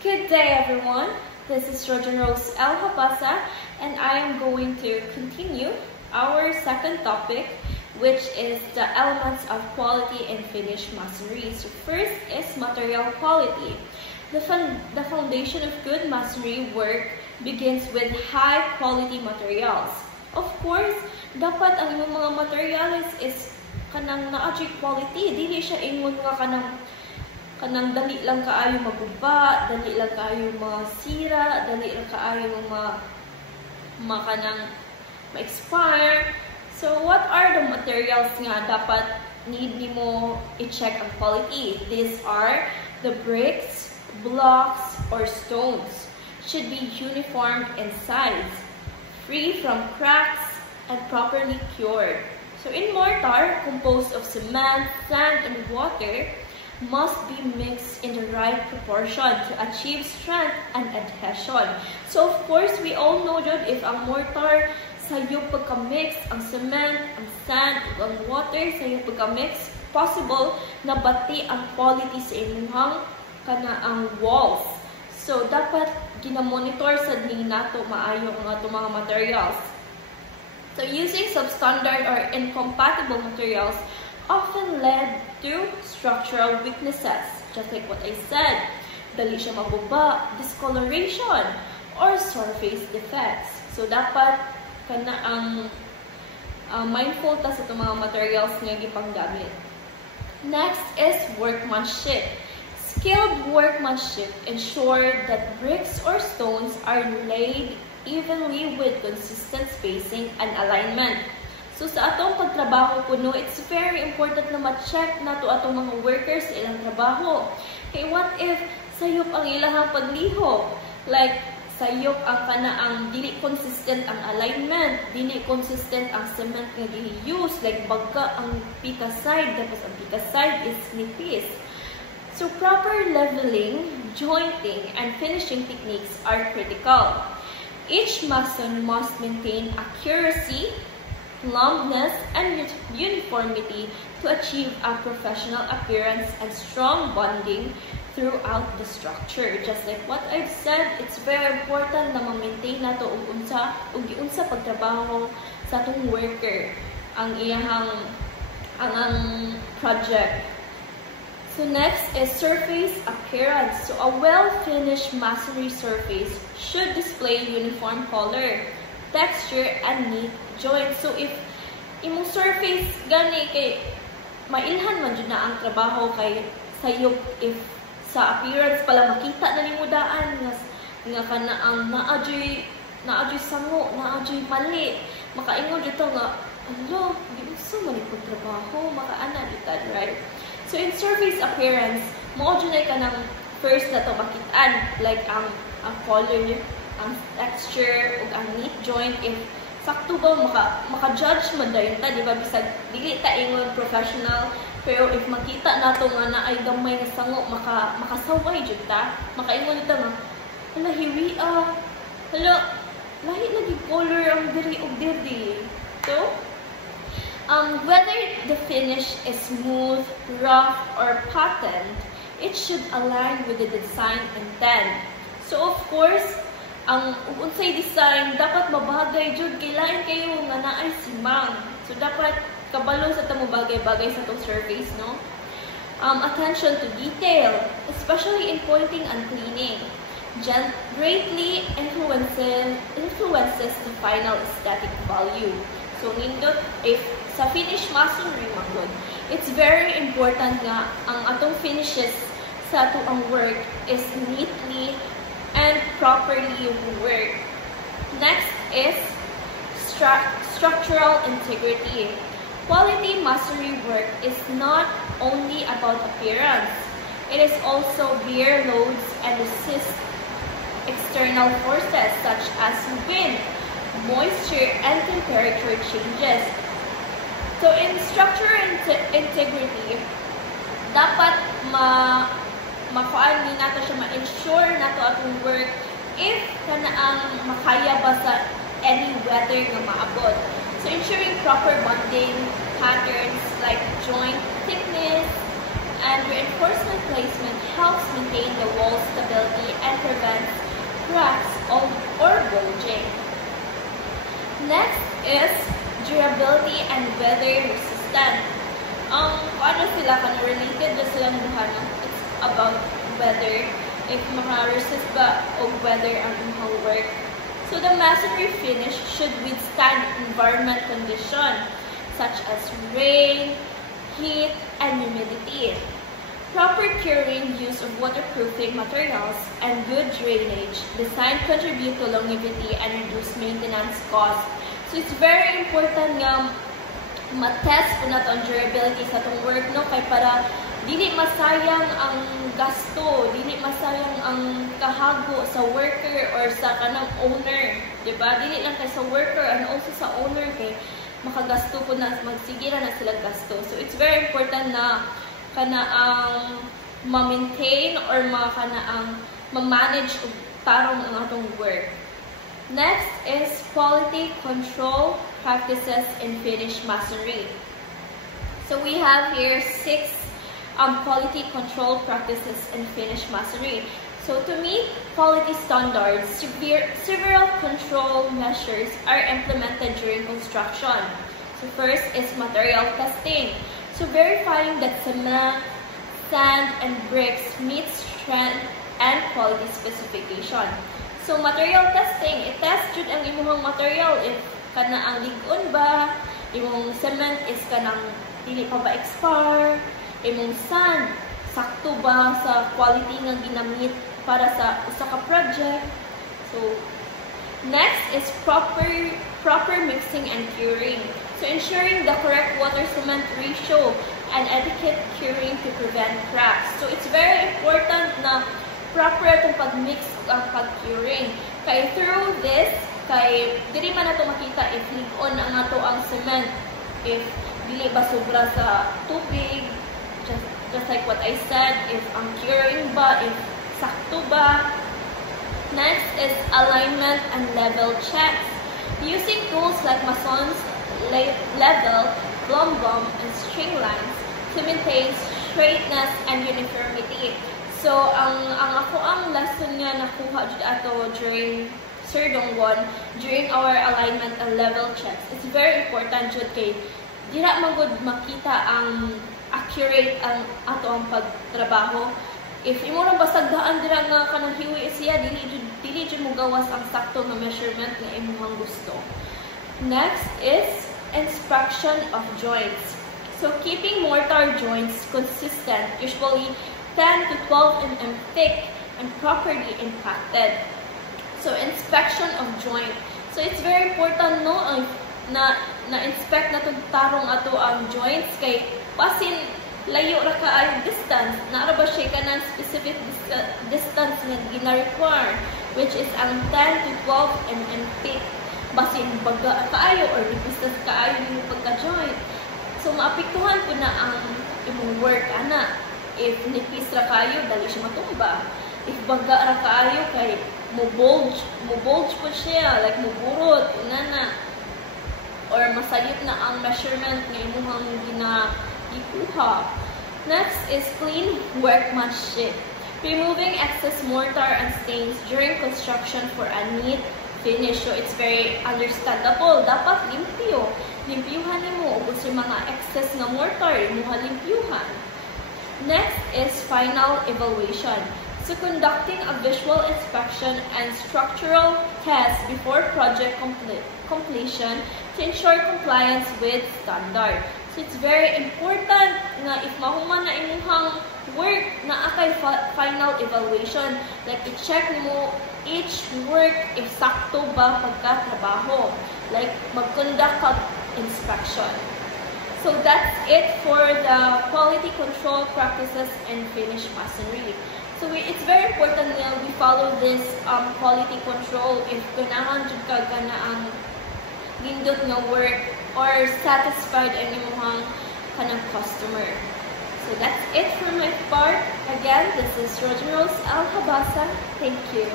Good day, everyone. This is Trojan Rose L. Hapasa, and I am going to continue our second topic, which is the elements of quality in finished masonry. So first is material quality. The foundation of good masonry work begins with high-quality materials. Of course, dapat ang imong mga materials is kanang na-achieve quality. Dili siya ingon nga kanang dali lang kaayo maguba, dali lang kaayo masira, dali lang kaayo kanang ma-expire. So what are the materials nga dapat need nimo i-check ang quality? These are the bricks, blocks, or stones. Should be uniform in size, free from cracks, and properly cured. So in mortar, composed of cement, sand, and water, must be mixed in the right proportion to achieve strength and adhesion. So of course, we all know that if ang mortar sayo pagka-mix, ang cement, ang sand, ang water sayo pagka-mix, possible na bati ang quality sa inyong kanaang walls. So dapat ginamonitor sa din nato maayo ang ato mga materials. So using substandard or incompatible materials often led to structural weaknesses, just like what I said. Dali siya maguba, discoloration, or surface defects. So dapat kana ang mindful ta sa itong mga materials nga gipanggamit. Next is workmanship. Skilled workmanship ensure that bricks or stones are laid evenly with consistent spacing and alignment. So sa atong pagtrabaho kuno, it's very important na ma-check nato atong mga workers sa ilang trabaho. Hey, what if sayop ang ilang paglihok? Like, sayop ang kanaang dili consistent ang alignment, dili consistent ang cement nga gi-use, like baga ang pika side, tapos ang pika side is nipis. So proper leveling, jointing, and finishing techniques are critical. Each mason must maintain accuracy, plumpness, and uniformity to achieve a professional appearance and strong bonding throughout the structure. Just like what I've said, it's very important na ma-maintain nato ug giunsa pagtrabaho sa atong worker ang iyang project. So next is surface appearance. So a well-finished masonry surface should display uniform color, texture, and neat joint. So if imong surface gani kay mailhan man jud na ang trabaho kay sayop, if sa appearance pala makita na nimo daan nga kana ang naadyoy sango, naadyoy mali, makaingon jud to nga ano giusa man ipong trabaho, makaana jud tad, right? So in surface appearance, mao jud ay kanang first na to makitaan, like ang color, ang texture, ug ang neat joint. If sakto ba maka-judge man dayon ta, di ba, bisag dili ta ingon professional, pero if makita nato nga na ay gamay nga sango, makasaway jud ta, makaingon ta nga hala hiwi hala lahi lagi color ang diri ug diri. So whether the finish is smooth, rough, or patterned, it should align with the design intent. So of course, ang unsay design dapat mabagay jud kay lain kayo nga naay simang. So dapat kabalo sa tamo bagay-bagay sa tong surface, no? Attention to detail, especially in pointing and cleaning, greatly influences the final aesthetic value. So nindot if sa finished masonry magod, it's very important nga ang atong finishes sa atong work is neatly and properly worked. Next is structural integrity. Quality masonry work is not only about appearance. It is also bear loads and resist external forces such as wind, moisture, and temperature changes. So in structural integrity, dapat makuan ni nato siya, ma-ensure nato atong work if kanaang makaya ba sa any weather nga maabot. So ensuring proper bonding patterns like joint thickness and reinforcement placement helps maintain the wall stability and Next is durability and weather resistant. Ano sila related na sila ng duhana? It's about weather. If maka-resist ba o weather ang imong work. So the masonry finish should withstand environment conditions such as rain, heat, and humidity. Proper curing, use of waterproofing materials, and good drainage design contribute to longevity and reduce maintenance costs. So it's very important nga ma-test po nato ang durability sa itong work, no? Kaya para dili masayang ang gasto, dili masayang ang kahago sa worker or sa kanang owner, diba? Dili lang kay sa worker and also sa owner kay makagasto po na, magsigira na sila gasto. So it's very important na kana ang ma-maintain or kana ang ma-manage o tarong ang atong work. Next is quality control practices in finished masonry. So we have here 6 quality control practices in finished masonry. So to meet quality standards, several control measures are implemented during construction. So first is material testing. So verifying that cement, sand, and bricks meet strength and quality specification. So material testing, i-test jud ang imong material if kana ang lig-on ba, imong cement is kanang dili pa ba expire, imong sand sakto ba sa quality nga ginamit para sa usa ka project. So next is proper mixing and curing. So ensuring the correct water cement ratio and adequate curing to prevent cracks. So it's very important na proper itong pag-mix ang pag-curing. Kaya through this, kay dili man nato makita if lig-on ang ato ang cement, if dili ba sobra sa tubig, just like what I said, if ang curing ba, if sakto ba. Next is alignment and level checks. Using tools like mason's level, plumb bomb, and string lines to maintain straightness and uniformity. So, ang ako ang lesson nga nakuha jud ato during Sir Dongwon, during our alignment and level checks, it's very important jud kay dira man gud makita ang accurate ang ato ang pagtrabaho. If imo ra basagdaan dira nga kanang hiwi siya, dili jud mo gawas ang sakto nga measurement nga imong gusto. Next is inspection of joints. So, keeping mortar joints consistent, usually 10 to 12 mm thick and properly impacted. So, inspection of joint. So, it's very important no na-inspect na itong tarong ato ang joints kay pasin layo ra kaayo distance. Naara ba siya ka ng specific distance na gina-require, which is ang 10 to 12 mm thick. Basin baga kaayo or distance kaayo yung pagka-joint. So, maapektuhan po na ang imong work, ana. If nipis ra kayo, dali siya matumba. If baga ra kayo, kay mo bulge po siya, like mo burot, na. Or masayip na ang measurement nga imong gina-ikuha. Next is clean workmanship. Removing excess mortar and stains during construction for a neat finish. So, it's very understandable. Dapat limpyo. Limpyuhan nimo ug sa mga excess nga mortar, imuha limpyuhan. Next is final evaluation. So, conducting a visual inspection and structural test before project completion to ensure compliance with standard. So, it's very important na if mahuman na imuhang work na akay final evaluation, like i-check mo each work if sakto ba pagkatrabaho. Like, mag-conduct inspection. So that's it for the quality control practices in finished masonry. So it's very important na we follow this quality control if ganahan jud ka gana ang nindot nga work or satisfied ang imong kanang customer. So that's it for my part. Again, this is Rosemrose Alhabasa. Thank you.